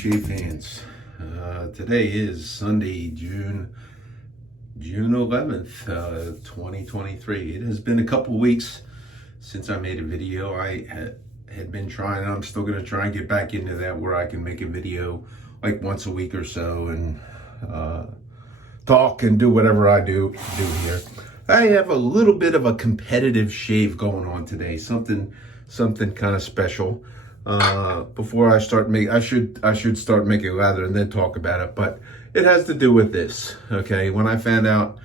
Shave fans. Today is Sunday, June 11th, 2023. It has been a couple weeks since I made a video. I had been trying, and I'm still going to try and get back into that, where I can make a video like once a week or so and talk and do whatever I do here. I have a little bit of a competitive shave going on today, something kind of special. Before I start I should start making lather and then talk about it, but it has to do with this. Okay, when I found out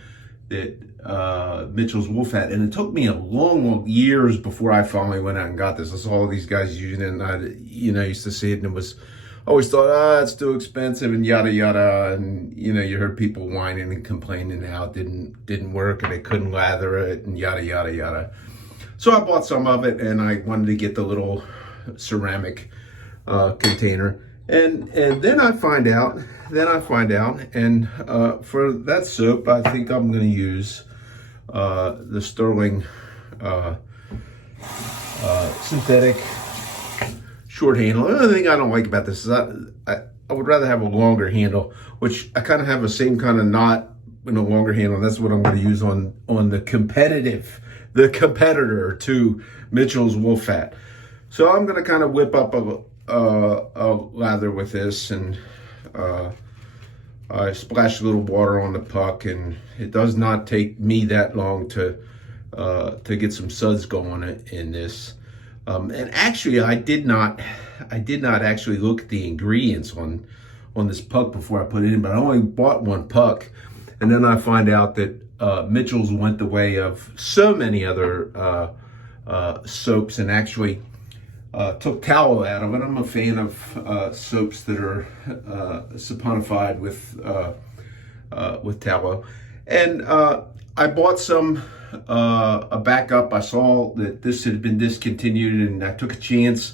that Mitchell's Wool Fat, and it took me a long years before I finally went out and got this. I saw all these guys using it, and I used to see it, and it was always thought, it's too expensive and yada yada, and you heard people whining and complaining how it didn't work and they couldn't lather it and yada yada yada. So I bought some of it, and I wanted to get the little ceramic container, and then I find out, and for that soap, I think I'm going to use the Sterling synthetic short handle. The other thing I don't like about this is I would rather have a longer handle, which I kind of have the same kind of knot in a longer handle. That's what I'm going to use on the competitor to Mitchell's Wool Fat. So I'm going to kind of whip up a lather with this, and I splash a little water on the puck, and it does not take me that long to get some suds going in this. And actually, I did not actually look at the ingredients on this puck before I put it in, but I only bought one puck, and then I find out that Mitchell's went the way of so many other soaps, and actually took tallow out of it. I'm a fan of soaps that are saponified with tallow, and I bought some a backup. I saw that this had been discontinued, and I took a chance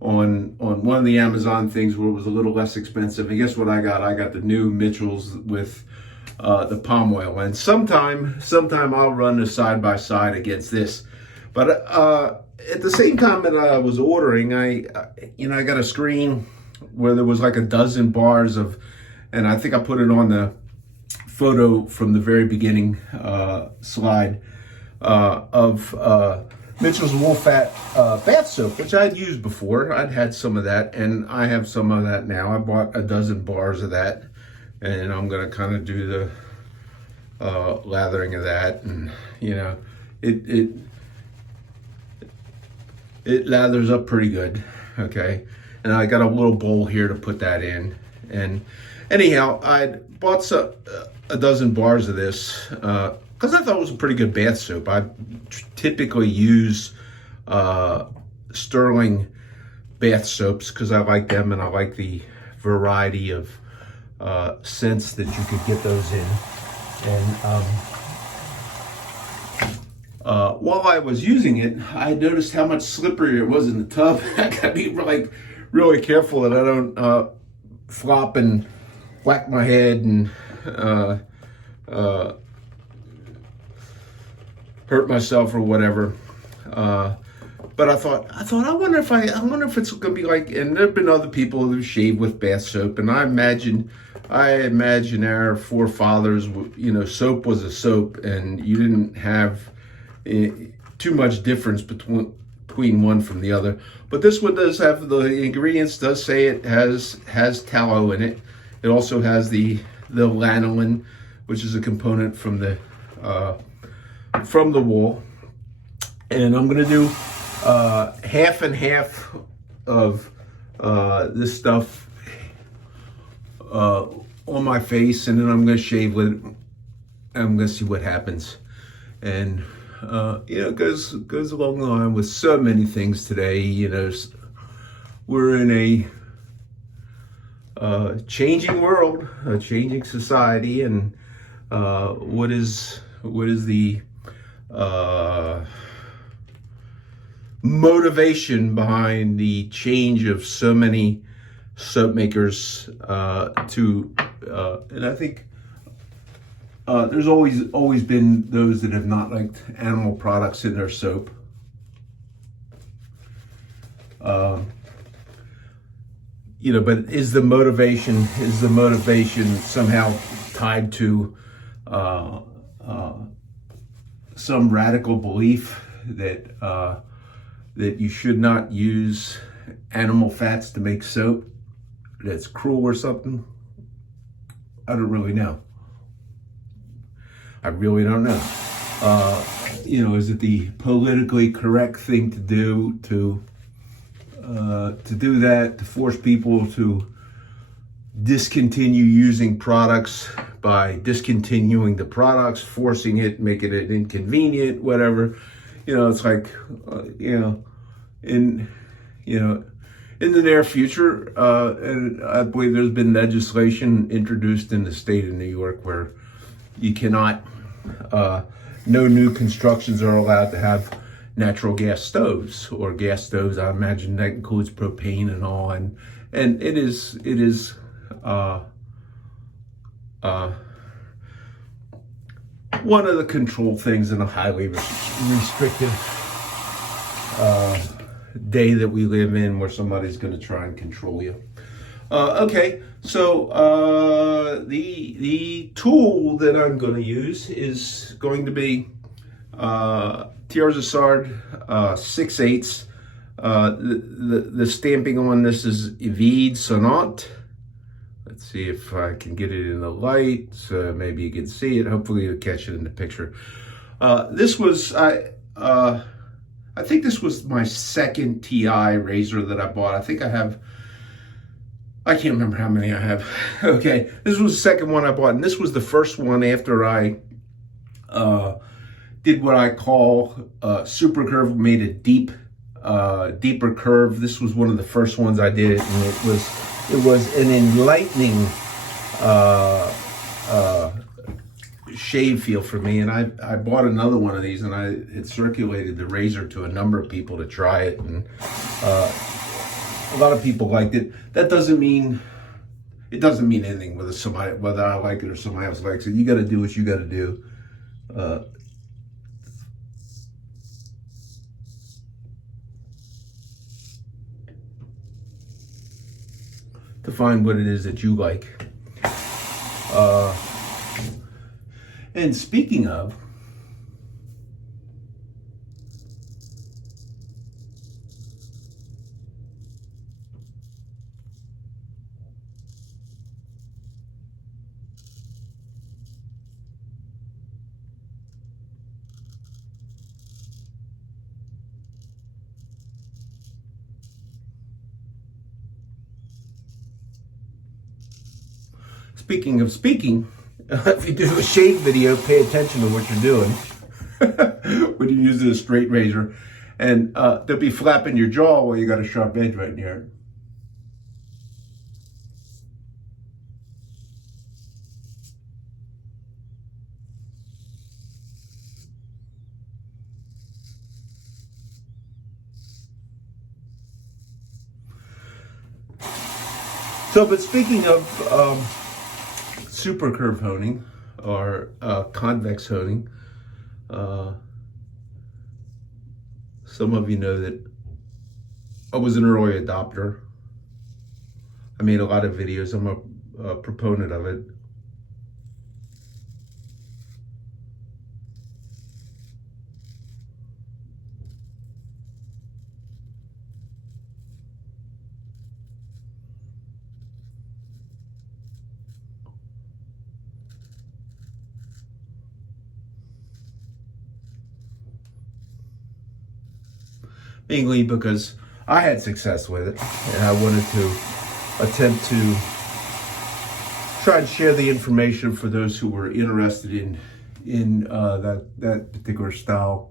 on one of the Amazon things where it was a little less expensive. And guess what I got? I got the new Mitchell's with the palm oil, and sometime I'll run a side by side against this, but at the same time that I was ordering, I got a screen where there was like a dozen bars of, and I think I put it on the photo from the very beginning slide of Mitchell's Wool Fat bath soap, which I'd used before. I'd had some of that, and I have some of that now. I bought a dozen bars of that, and I'm going to kind of do the lathering of that, and it lathers up pretty good, okay? And I got a little bowl here to put that in. And anyhow, I bought a dozen bars of this because I thought it was a pretty good bath soap. I typically use Sterling bath soaps because I like them, and I like the variety of scents that you could get those in. And while I was using it, I noticed how much slipperier it was in the tub. I gotta be really careful that I don't flop and whack my head and hurt myself or whatever. But I thought, I wonder if it's gonna be like. And there've been other people who shave with bath soap, and I imagine our forefathers, soap was a soap, and you didn't have too much difference between one from the other. But this one does have, the ingredients does say it has tallow in it. It also has the lanolin, which is a component from the wool. And I'm gonna do half and half of this stuff on my face, and then I'm gonna shave with it. I'm gonna see what happens. And it goes along the line with so many things today. We're in a changing world, a changing society, and what is the motivation behind the change of so many soap makers and I think there's always been those that have not liked animal products in their soap. but is the motivation somehow tied to some radical belief that you should not use animal fats to make soap? That's cruel or something? I don't really know. I really don't know. Is it the politically correct thing to do to do that, to force people to discontinue using products by discontinuing the products, forcing it, making it inconvenient, whatever? It's like, in the near future, and I believe there's been legislation introduced in the state of New York where you cannot, no new constructions are allowed to have natural gas stoves or gas stoves. I imagine that includes propane and all, and it is one of the control things in a highly restrictive day that we live in, where somebody's going to try and control you. Okay, so the tool that I'm going to use is going to be Tiersard 6/8. The stamping on this is Vide Sonant. Let's see if I can get it in the light, so maybe you can see it. Hopefully you'll catch it in the picture. This was, I think this was my second TI razor that I bought. I can't remember how many I have. Okay, this was the second one I bought, and this was the first one after I did what I call super curve, made a deeper curve. This was one of the first ones I did, and it was an enlightening shave feel for me. And I bought another one of these, and I had circulated the razor to a number of people to try it, and a lot of people liked it. That doesn't mean anything whether I like it or somebody else likes it. You got to do what you got to do. To find what it is that you like. And speaking of, speaking, if you do a shave video, pay attention to what you're doing when you're using a straight razor, and they'll be flapping your jaw while you got a sharp edge right near it. But speaking of super curve honing or convex honing, some of you know that I was an early adopter. I made a lot of videos. I'm a proponent of it. Mainly because I had success with it, and I wanted to attempt to try and share the information for those who were interested in that particular style.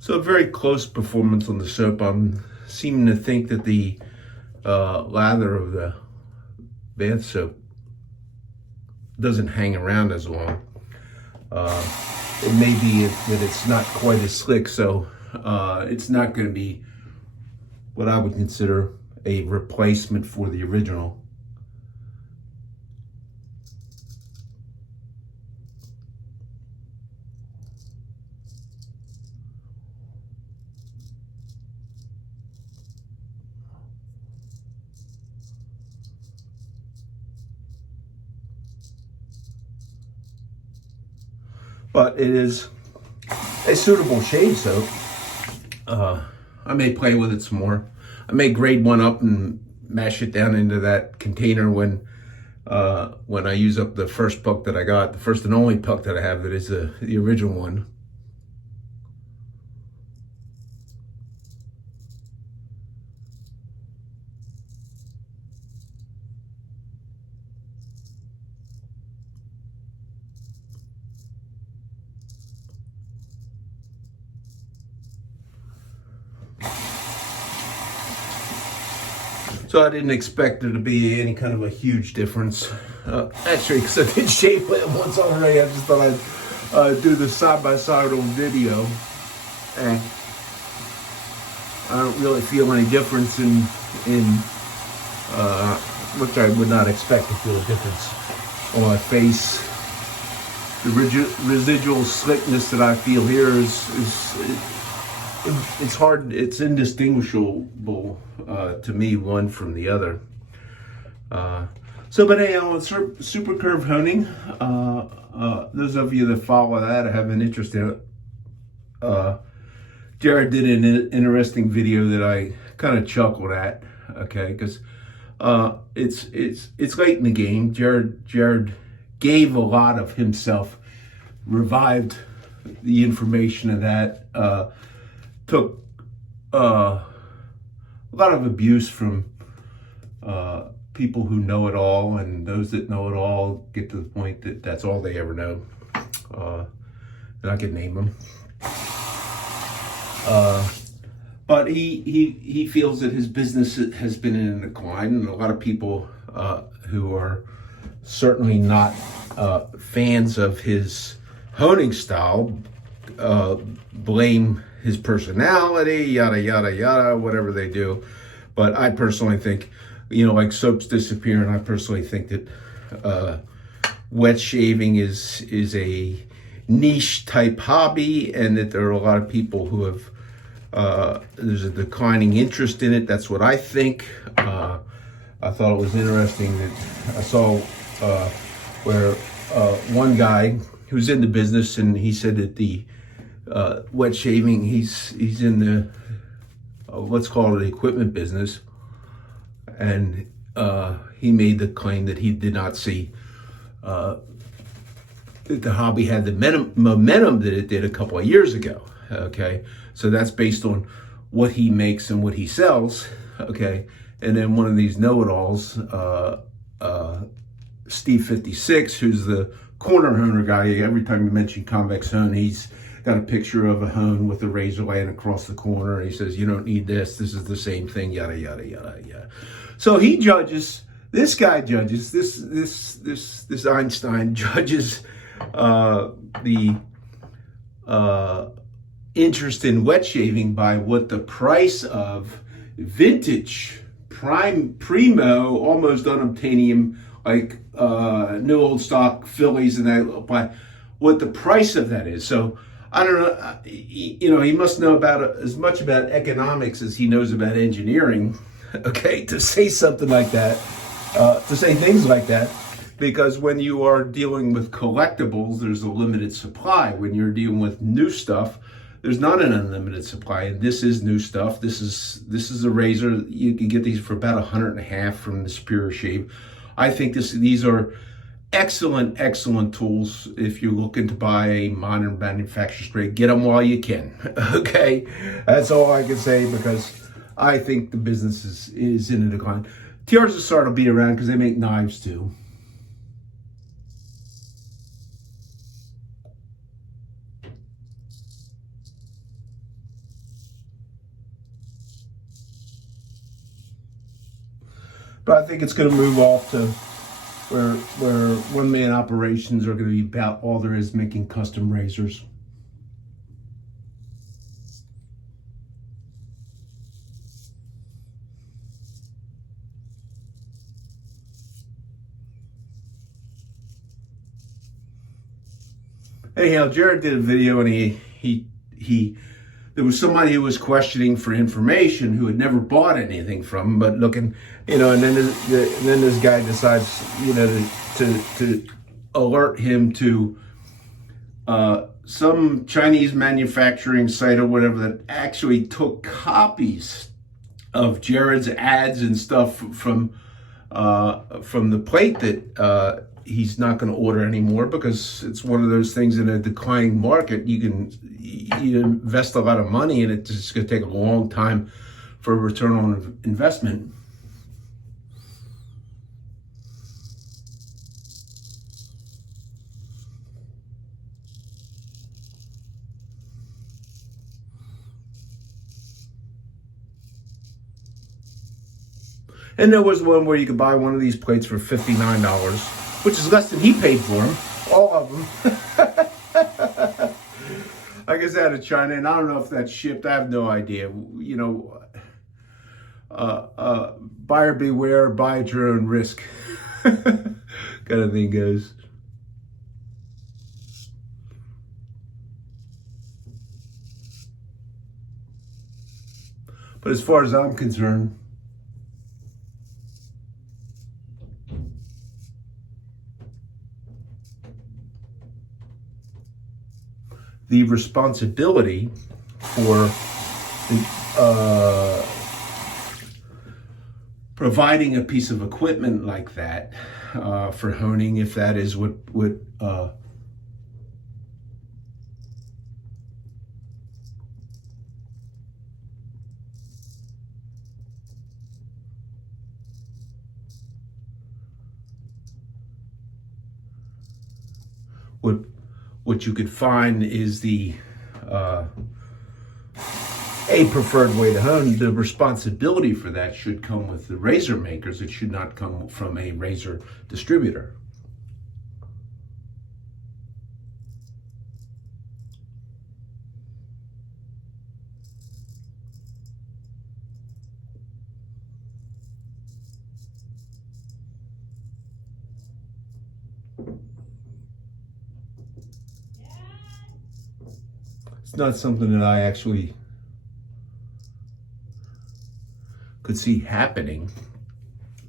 So a very close performance on the soap. I'm seeming to think that the lather of the bath soap doesn't hang around as long. It may be that it's not quite as slick, so it's not going to be what I would consider a replacement for the original. But it is a suitable shave soap. I may play with it some more. I may grade one up and mash it down into that container when I use up the first puck that I got, the first and only puck that I have that is the original one. So I didn't expect there to be any kind of a huge difference. Actually, because I did shave it once already, I just thought I'd do the side-by-side on video. And I don't really feel any difference in which I would not expect to feel a difference on my face. The residual slickness that I feel here it's hard, it's indistinguishable to me, one from the other. But anyhow, super curve honing, those of you that follow that or have an interest in it, Jared did an interesting video that I kind of chuckled at, okay, because it's late in the game. Jared gave a lot of himself, revived the information of that, took a lot of abuse from people who know it all, and those that know it all get to the point that that's all they ever know. And I could name them. But he feels that his business has been in a decline, and a lot of people who are certainly not fans of his honing style blame his personality, yada, yada, yada, whatever they do. But I personally think, like soaps disappearing, I personally think that wet shaving is a niche type hobby, and that there are a lot of people who have, there's a declining interest in it. That's what I think. I thought it was interesting that I saw where one guy who's in the business, and he said that the wet shaving, he's in the let's call it the equipment business, and he made the claim that he did not see that the hobby had the momentum that it did a couple of years ago. Okay, so that's based on what he makes and what he sells. Okay, and then one of these know-it-alls, Steve 56, who's the corner honer guy. Every time you mention convex hone, he's got a picture of a hone with a razor laying across the corner. And he says, you don't need this. This is the same thing, yada, yada, yada, yada. So he judges, this guy judges, this Einstein judges the interest in wet shaving by what the price of vintage, primo, almost unobtainium, like new old stock Phillies and that, by what the price of that is. So I don't know, he must know about as much about economics as he knows about engineering, okay, to say something like that, to say things like that, because when you are dealing with collectibles, there's a limited supply. When you're dealing with new stuff, there's not an unlimited supply, and this is new stuff. This is a razor. You can get these for about $150 from the Superior Shave. I think these are excellent tools if you're looking to buy a modern manufactured spray. Get them while you can. Okay, that's all I can say, because I think the business is in a decline. TR's starting to be around because they make knives too. But I think it's going to move off to where one-man operations are going to be about all there is making custom razors. Anyhow, Jared did a video, and he there was somebody who was questioning for information who had never bought anything from him, but looking, and then this guy decides, to alert him to some Chinese manufacturing site or whatever that actually took copies of Jared's ads and stuff from the plate that he's not going to order anymore, because it's one of those things in a declining market. You invest a lot of money and it's just going to take a long time for a return on investment. And there was one where you could buy one of these plates for $59, which is less than he paid for them, all of them. I guess out of China, and I don't know if that's shipped. I have no idea. Buyer beware, buy at your own risk, kind of thing goes. But as far as I'm concerned, the responsibility for providing a piece of equipment like that for honing, if that is what you could find is the a preferred way to hone. The responsibility for that should come with the razor makers. It should not come from a razor distributor. It's not something that I actually could see happening,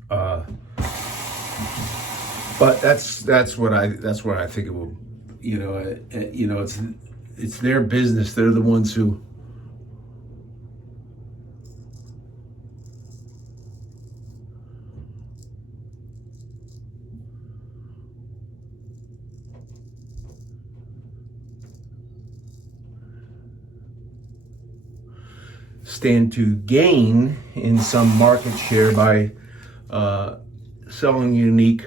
but that's what I think it will. It's their business. They're the ones who stand to gain in some market share by selling unique,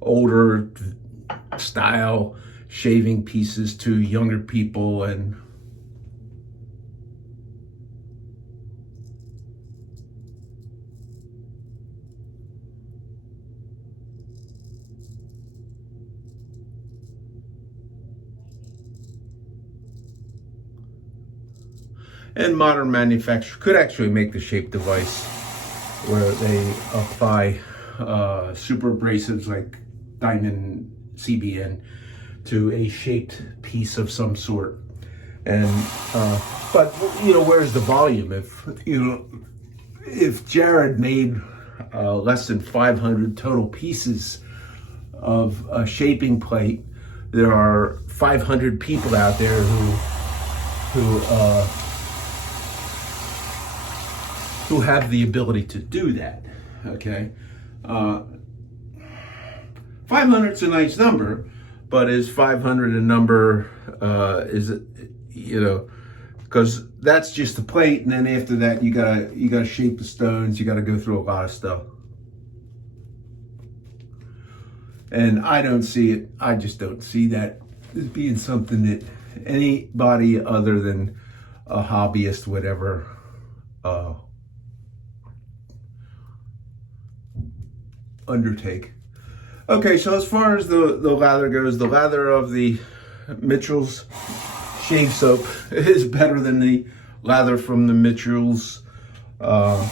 older style shaving pieces to younger people. And modern manufacturers could actually make the shape device where they apply super abrasives like diamond CBN to a shaped piece of some sort. And but where's the volume? If Jared made less than 500 total pieces of a shaping plate, there are 500 people out there who have the ability to do that. Okay, 500's a nice number, but is 500 a number? Is it, because that's just the plate, and then after that you gotta shape the stones. You gotta go through a lot of stuff, and I don't see it. I just don't see that as being something that anybody other than a hobbyist would ever undertake. Okay, so as far as the lather goes, the lather of the Mitchell's shave soap is better than the lather from the Mitchell's. The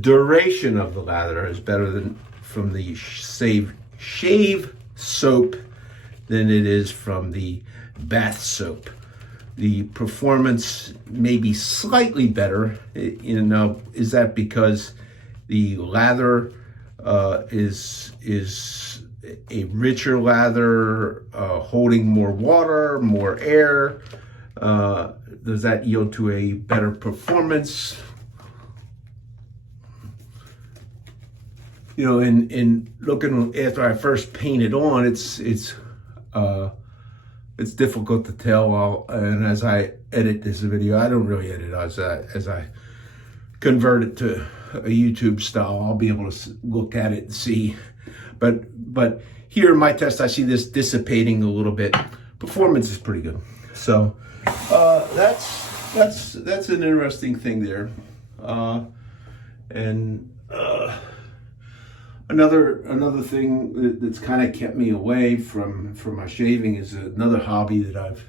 duration of the lather is better than from the shave soap than it is from the bath soap. The performance may be slightly better. Is that because the lather is a richer lather, holding more water, more air? Does that yield to a better performance? In looking after I first painted on, it's difficult to tell. And as I edit this video, I don't really edit as I convert it to a YouTube style. I'll be able to look at it and see. But here in my test, I see this dissipating a little bit. Performance is pretty good. So that's an interesting thing there. Another thing that's kind of kept me away from my shaving is another hobby that I've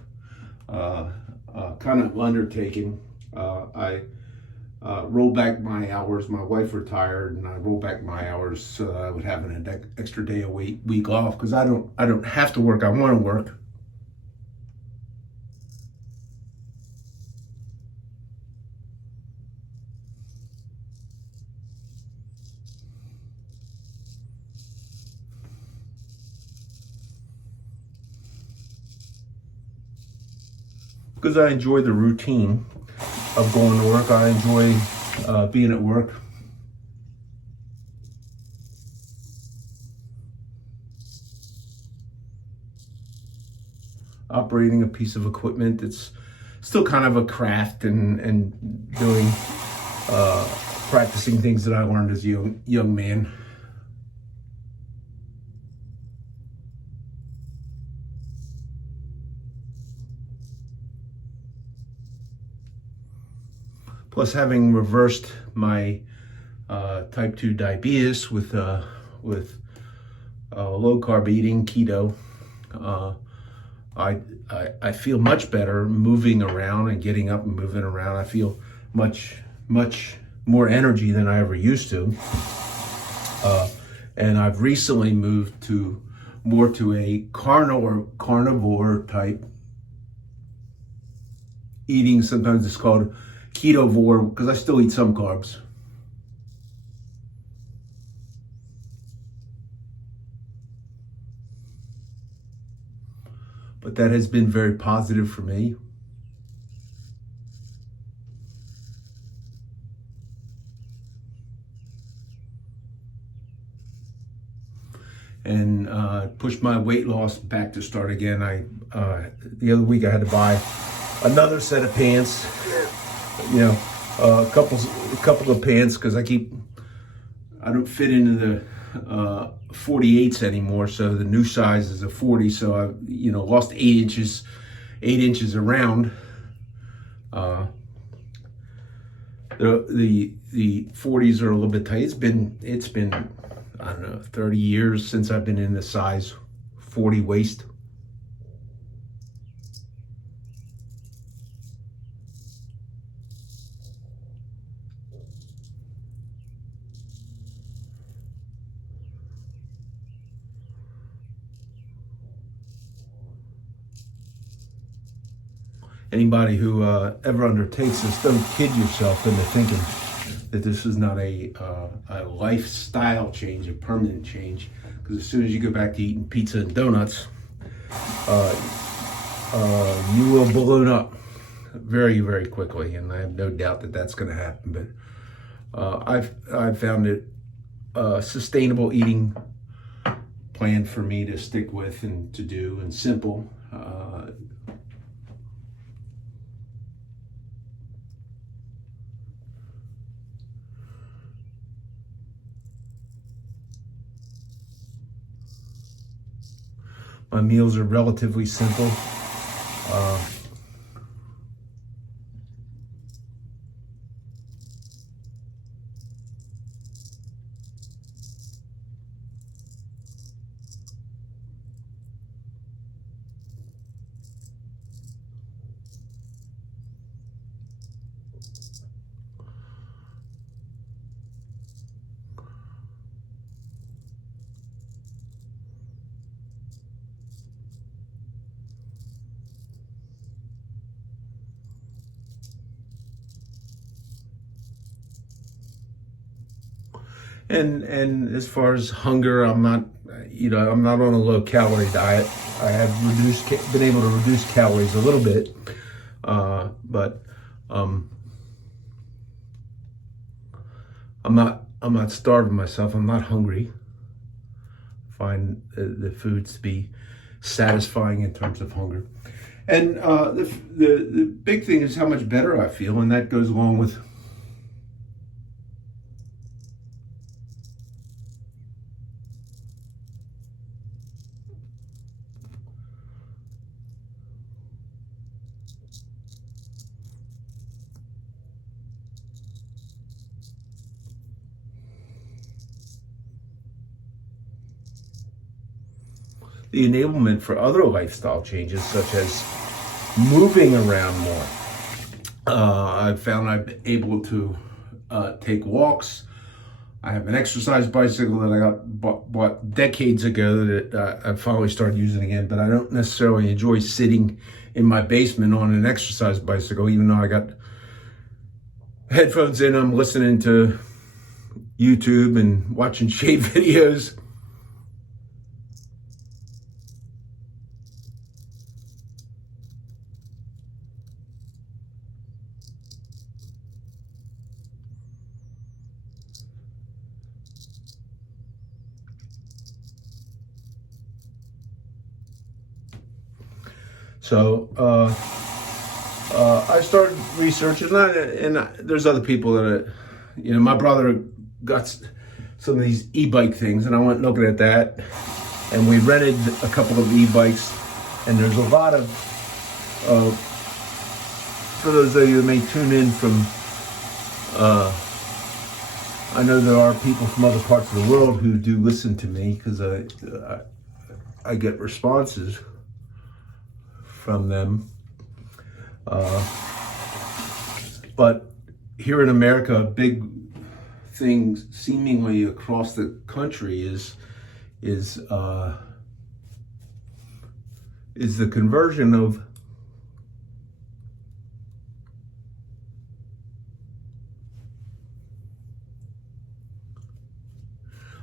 kind of undertaken. I roll back my hours. My wife retired, and I roll back my hours so that I would have an extra day a week off, because I don't have to work. I want to work. Because I enjoy the routine of going to work. I enjoy being at work. Operating a piece of equipment, it's still kind of a craft, and doing practicing things that I learned as a young man. Plus, having reversed my type 2 diabetes with low carb eating, keto, I feel much better moving around and getting up and moving around. I feel much more energy than I ever used to. And I've recently moved more to a carnivore type eating. Sometimes it's called ketovore, because I still eat some carbs. But that has been very positive for me. And pushed my weight loss back to start again. The other week I had to buy another set of pants. A couple of pants, because I don't fit into the 48s anymore. So the new size is a 40. So I lost 8 inches around. The 40s are a little bit tight. It's been I don't know, 30 years since I've been in the size 40 waist. Anybody who ever undertakes this, don't kid yourself into thinking that this is not a lifestyle change, a permanent change. Because as soon as you go back to eating pizza and donuts, you will balloon up very, very quickly. And I have no doubt that that's going to happen. But I've found it a sustainable eating plan for me to stick with and to do, and simple. My meals are relatively simple. And as far as hunger, I'm not, I'm not on a low calorie diet. I have been able to reduce calories a little bit, but I'm not starving myself. I'm not hungry. Find the foods to be satisfying in terms of hunger, and the big thing is how much better I feel, and that goes along with the enablement for other lifestyle changes, such as moving around more. I've found I've been able to take walks. I have an exercise bicycle that I bought decades ago that I finally started using again, but I don't necessarily enjoy sitting in my basement on an exercise bicycle, even though I got headphones in. I'm listening to YouTube and watching shave videos. So I started researching, and there's other people that, my brother got some of these e-bike things, and I went looking at that, and we rented a couple of e-bikes, and there's a lot of, for those of you that may tune in from, I know there are people from other parts of the world who do listen to me, because I get responses from them. But here in America, a big thing seemingly across the country is the conversion of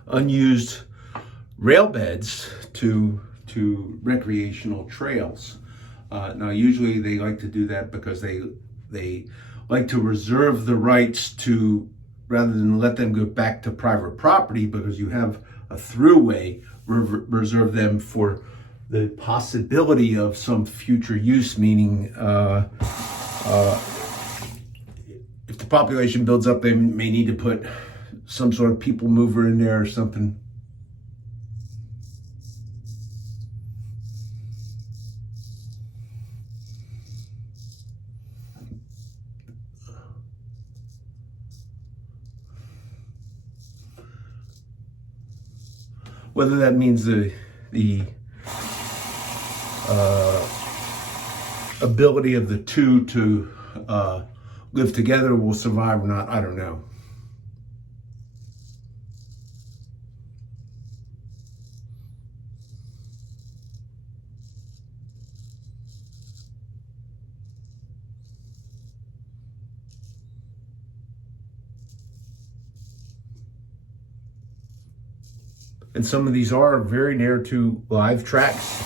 unused rail beds to recreational trails. Now, usually they like to do that because they like to reserve the rights to, rather than let them go back to private property, because you have a throughway, reserve them for the possibility of some future use, meaning if the population builds up, they may need to put some sort of people mover in there or something. Whether that means the ability of the two to live together will survive or not, I don't know. And some of these are very near to live tracks,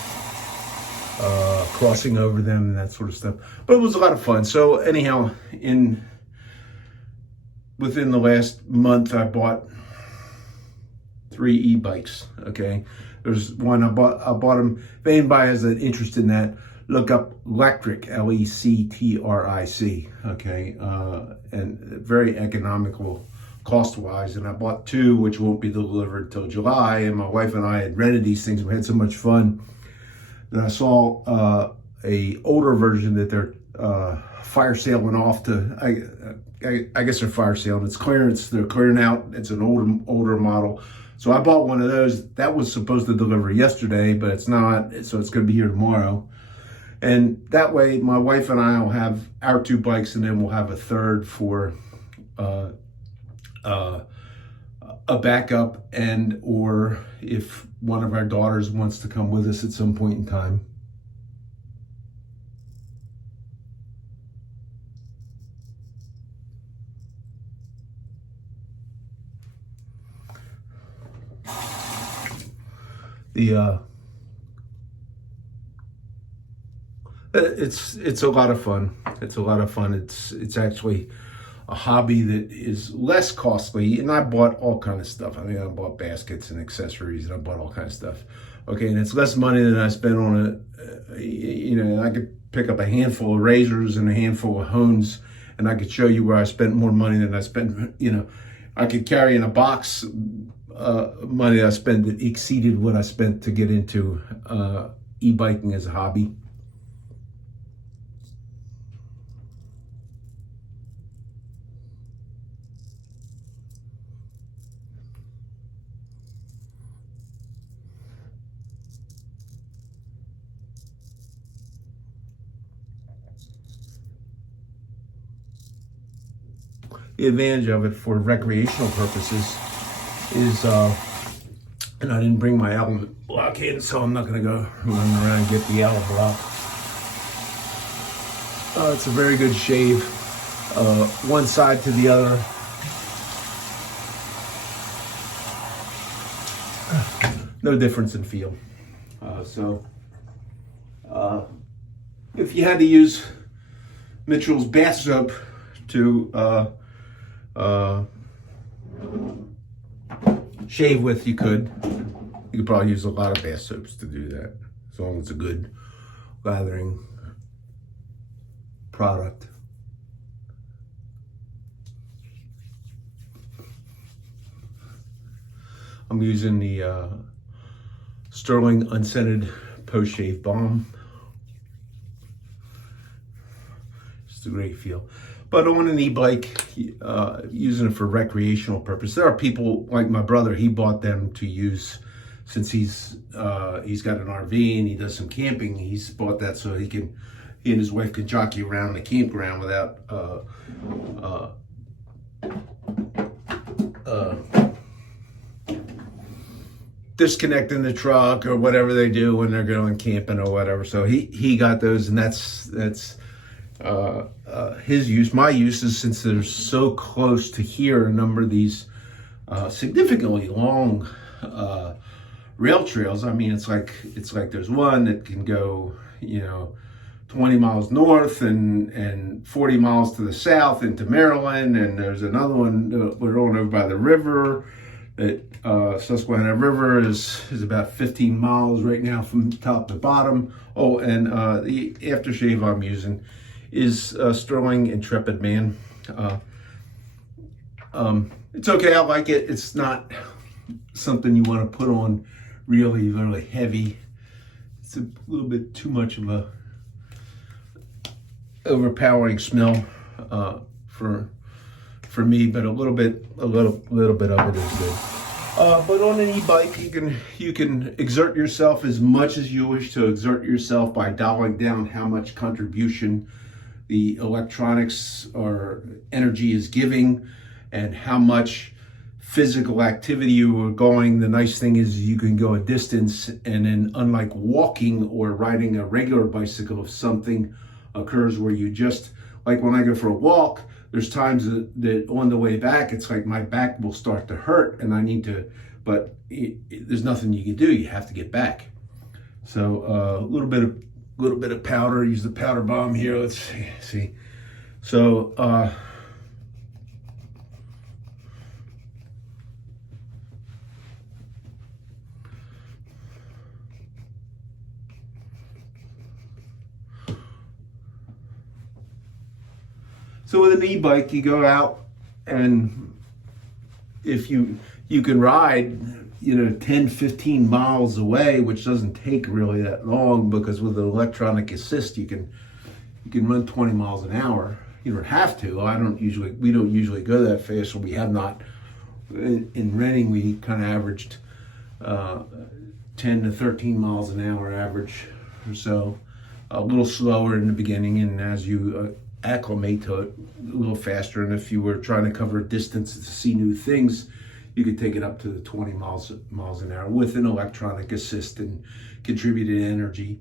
crossing over them and that sort of stuff. But it was a lot of fun. So anyhow, within the last month, I bought 3 e-bikes. Okay, there's one I bought them. If anybody has an interest in that, look up Lectric, Lectric. Okay, and very economical cost-wise, and I bought 2, which won't be delivered till July. And my wife and I had rented these things. We had so much fun that I saw a older version that they're fire sailing off to. I guess they're fire sailing. It's clearance. They're clearing out. It's an older model. So I bought one of those. That was supposed to deliver yesterday, but it's not. So it's going to be here tomorrow. And that way, my wife and I will have our 2 bikes, and then we'll have a third for uh, uh, a backup, and or if one of our daughters wants to come with us at some point in time. The it's a lot of fun. It's a lot of fun. It's actually a hobby that is less costly, and I bought all kind of stuff. I mean, I bought baskets and accessories, and I bought all kind of stuff. Okay, and it's less money than I spent on I could pick up a handful of razors and a handful of hones, and I could show you where I spent more money than I spent. I could carry in a box money I spent that exceeded what I spent to get into e-biking as a hobby. The advantage of it for recreational purposes is, and I didn't bring my element block in, so I'm not going to go run around and get the element block. It's a very good shave, one side to the other. No difference in feel. If you had to use Mitchell's bath soap to shave with, you could probably use a lot of bath soaps to do that, as long as it's a good lathering product. I'm using the Sterling Unscented Post Shave Balm. Just a great feel. But on an e-bike, using it for recreational purpose, there are people like my brother. He bought them to use since he's got an RV and he does some camping. He's bought that so he and his wife can jockey around the campground without disconnecting the truck or whatever they do when they're going camping or whatever. So he got those, and that's his use. My use is, since they're so close to here, a number of these significantly long rail trails. I mean, it's like there's one that can go 20 miles north and 40 miles to the south into Maryland, and there's another one we're going over by the river. That Susquehanna River is about 15 miles right now from top to bottom. Oh, and the aftershave I'm using is Sterling Intrepid Man. It's okay, I like it. It's not something you want to put on really, really heavy. It's a little bit too much of a overpowering smell for me, but a little bit of it is good. But on an e-bike, you can exert yourself as much as you wish to exert yourself by dialing down how much contribution the electronics or energy is giving, and how much physical activity you are going. The nice thing is you can go a distance, and then, unlike walking or riding a regular bicycle, if something occurs where you just, like when I go for a walk, there's times that on the way back, it's like my back will start to hurt and I need to, but there's nothing you can do. You have to get back. So a little bit of powder. Use the powder bomb here. Let's see. So with an e-bike, you go out, and if you can ride 10, 15 miles away, which doesn't take really that long, because with an electronic assist you can run 20 miles an hour. You don't have to. We don't usually go that fast, or we have not. In renting, we kind of averaged 10 to 13 miles an hour average or so. a little slower in the beginning, and as you acclimate to it, a little faster. And if you were trying to cover a distance to see new things, you could take it up to the 20 miles an hour with an electronic assist and contributed energy,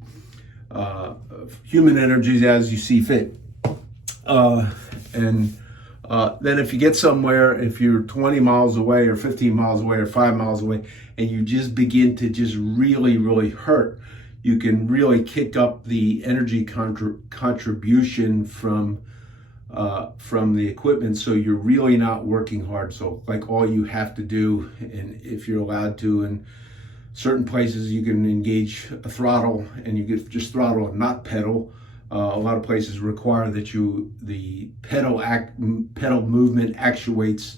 human energies as you see fit. And then if you get somewhere, if you're 20 miles away or 15 miles away or 5 miles away, and you just begin to just really, really hurt, you can really kick up the energy contribution from the equipment, so you're really not working hard. So like all you have to do, and if you're allowed to, in certain places you can engage a throttle and you get just throttle and not pedal. A lot of places require that the pedal movement actuates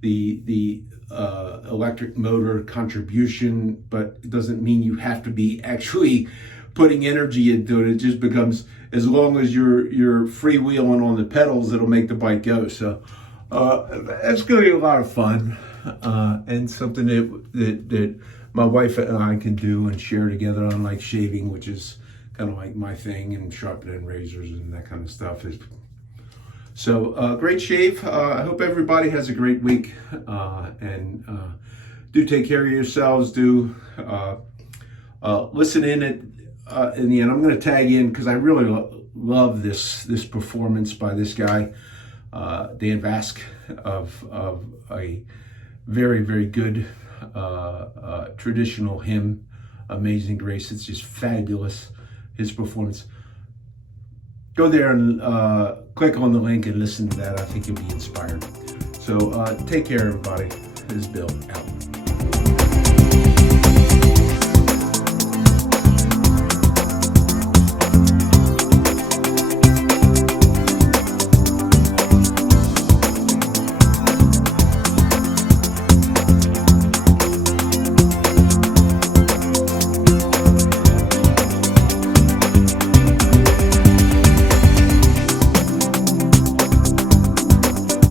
the electric motor contribution, but it doesn't mean you have to be actually putting energy into it. It just becomes, as long as you're freewheeling on the pedals, it'll make the bike go. So that's going to be a lot of fun, and something that my wife and I can do and share together, unlike shaving, which is kind of like my thing, and sharpening razors and that kind of stuff. So great shave. I hope everybody has a great week, and do take care of yourselves. Do listen in the end. I'm going to tag in because I really love this performance by this guy, Dan Vask, of a very, very good traditional hymn, Amazing Grace. It's just fabulous, his performance. Go there and click on the link and listen to that. I think you'll be inspired. So take care, everybody. This is Bill, out.